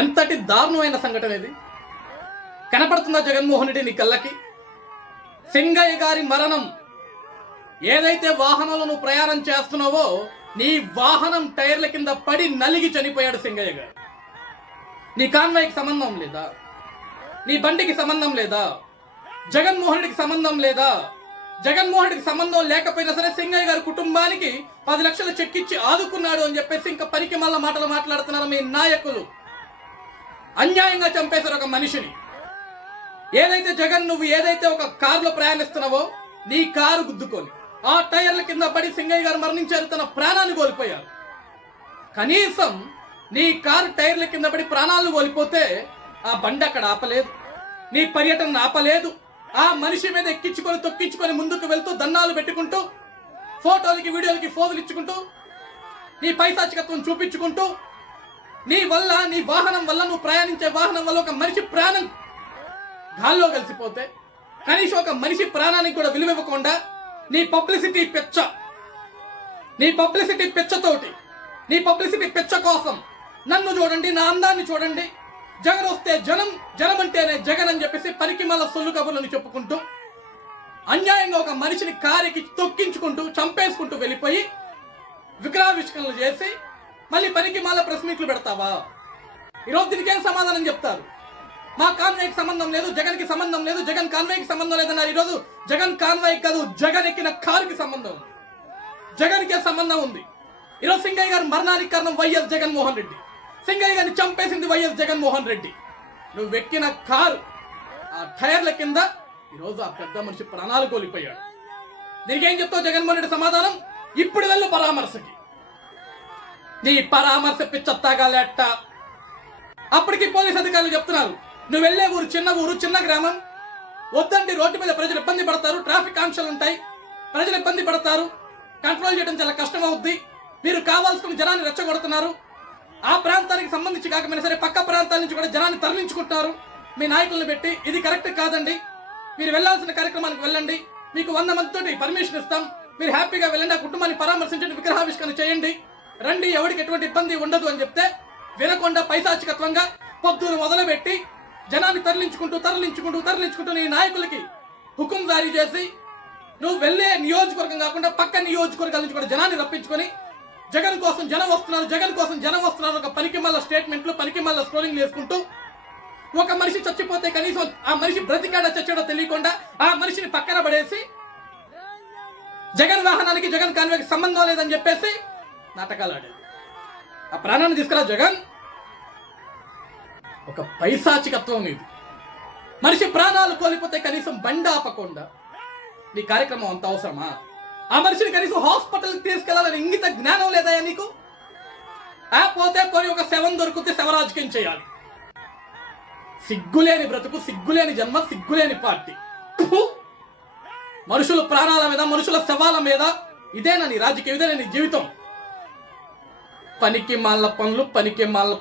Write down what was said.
ఎంతటి దారుణమైన సంఘటన ఇది. కనపడుతుందా జగన్మోహన్ రెడ్డి నీ కళ్ళకి? సింగయ్య గారి మరణం, ఏదైతే వాహనంలో నువ్వు ప్రయాణం చేస్తున్నావో నీ వాహనం టైర్ల కింద పడి నలిగి చనిపోయాడు సింగయ్య గారు. నీ కాన్వాయ్కి సంబంధం లేదా? నీ బండికి సంబంధం లేదా? జగన్మోహన్ రెడ్డికి సంబంధం లేదా? జగన్మోహన్ రెడ్డికి సంబంధం లేకపోయినా సరే సింగయ్య గారి కుటుంబానికి 10 లక్షలు చెక్ ఇచ్చి ఆదుకున్నాడు అని చెప్పేసి ఇంకా పనికి మళ్ళా మాటలు మాట్లాడుతున్నారు మీ నాయకులు. అన్యాయంగా చంపేశారు ఒక మనిషిని. ఏదైతే జగన్ నువ్వు ఏదైతే ఒక కారులో ప్రయాణిస్తున్నావో నీ కారు గుద్దుకొని ఆ టైర్ల కింద పడి సింగయ్య గారు మరణించారు, తన ప్రాణాన్ని కోల్పోయారు. కనీసం నీ కారు టైర్ల కింద పడి ప్రాణాలను కోల్పోతే ఆ బండి అక్కడ ఆపలేదు, నీ పర్యటన ఆపలేదు. ఆ మనిషి మీద ఎక్కించుకొని తొక్కించుకొని ముందుకు వెళ్తూ దండాలు పెట్టుకుంటూ ఫోటోలకి వీడియోలకి ఫోజులు ఇచ్చుకుంటూ నీ పైశాచికత్వం చూపించుకుంటూ నీ వల్ల నీ వాహనం వల్ల నువ్వు ప్రయాణించే వాహనం వల్ల ఒక మనిషి ప్రాణం గాల్లో కలిసిపోతే కనీసం ఒక మనిషి ప్రాణానికి కూడా విలువ ఇవ్వకుండా నీ పబ్లిసిటీ పెచ్చతోటి నీ పబ్లిసిటీ పెచ్చ కోసం నన్ను చూడండి, నా అందాన్ని చూడండి, జగన్ వస్తే జనం అంటేనే జగన్ అని చెప్పేసి పనికి మళ్ళా సొల్లు కబుర్లను చెప్పుకుంటూ అన్యాయంగా ఒక మనిషిని కారెకి తొక్కించుకుంటూ చంపేసుకుంటూ వెళ్ళిపోయి విగ్రహావిష్కరణలు చేసి మళ్ళీ పనికి మళ్ళా ప్రెస్ మీట్లు పెడతావా? ఈరోజు దీనికి ఏం సమాధానం చెప్తారు? మా కాన్వాయ్కి సంబంధం లేదు, జగన్కి సంబంధం లేదు, జగన్ కాన్వాయ్కి సంబంధం లేదన్నారు. ఈరోజు జగన్ కాన్వాయ్ కాదు, జగన్ ఎక్కిన కారుకి సంబంధం ఉంది, జగన్కే సంబంధం ఉంది. ఈరోజు సింగయ్య గారి మరణానికి కారణం వైఎస్ జగన్మోహన్ రెడ్డి. సింగయ్య గారిని చంపేసింది వైఎస్ జగన్మోహన్ రెడ్డి. నువ్వు ఎక్కిన కారు ఆ టైర్ల కింద ఈరోజు ఆ పెద్ద మనిషి ప్రాణాలు కోల్పోయాడు. దీనికి ఏం చెప్తావు జగన్మోహన్ రెడ్డి సమాధానం? ఇప్పుడు వెళ్ళు పరామర్శకి. నీ పరామర్శ పిచ్చత్తాగా లెట్ట. అప్పటికి పోలీస్ అధికారులు చెప్తున్నారు నువ్వు వెళ్లే ఊరు చిన్న గ్రామం, వద్దండి రోడ్డు మీద ప్రజలు ఇబ్బంది పడతారు, ట్రాఫిక్ ఆంక్షలు ఉంటాయి, ప్రజలు ఇబ్బంది పడతారు, కంట్రోల్ చేయడం చాలా కష్టం అవుద్ది, మీరు కావాల్సిన జనాన్ని రెచ్చగొడుతున్నారు, ఆ ప్రాంతానికి సంబంధించి కాకపోయినా సరే పక్క ప్రాంతాల నుంచి కూడా జనాన్ని తరలించుకుంటున్నారు మీ నాయకులను పెట్టి. ఇది కరెక్ట్ కాదండి, మీరు వెళ్లాల్సిన కార్యక్రమానికి వెళ్ళండి, మీకు 100 మందితో పర్మిషన్ ఇస్తాం, మీరు హ్యాపీగా వెళ్ళండి, ఆ కుటుంబాన్ని పరామర్శించండి, విగ్రహావిష్కరణ చేయండి, రండి, ఎవరికి ఎటువంటి ఇబ్బంది ఉండదు అని చెప్తే వినకుండా పైశాచికత్వంగా పొద్దును మొదలుపెట్టి జనాన్ని తరలించుకుంటూ నీ నాయకులకి హుకుం జారీ చేసి నువ్వు వెళ్ళే నియోజకవర్గం కాకుండా పక్క నియోజకవర్గాల నుంచి కూడా జనాన్ని రప్పించుకొని జగన్ కోసం జనం వస్తున్నారు ఒక పనికి మళ్ళా స్టేట్మెంట్లు, పనికి మళ్ళా స్క్రోలింగ్ వేసుకుంటూ ఒక మనిషి చచ్చిపోతే కనీసం ఆ మనిషి బ్రతికాడో చచ్చాడో తెలియకుండా ఆ మనిషిని పక్కన పడేసి జగన్ వాహనానికి జగన్ కాన్వాయ్కి సంబంధం లేదని చెప్పేసి నాటకాలు ఆడాడు. ఆ ప్రాణాన్ని తీసుకురా జగన్. ఒక పైశాచికత్వం ఇది. మనిషి ప్రాణాలు కోల్పోతే కనీసం బండి ఆపకుండా నీ కార్యక్రమం అంత అవసరమా? ఆ మనిషిని కనీసం హాస్పిటల్కి తీసుకెళ్లాలని ఇంగిత జ్ఞానం లేదా నీకు? పోతే పోయి ఒక శవం దొరికితే శవరాజకీయం చేయాలి. సిగ్గులేని బ్రతుకు, సిగ్గులేని జన్మ, సిగ్గులేని పార్టీ. మనుషుల ప్రాణాల మీద, మనుషుల శవాల మీద ఇదేనా నీ రాజకీయం? ఇదేనా నీ జీవితం? పనికి మాల పనులు, పనికి మాల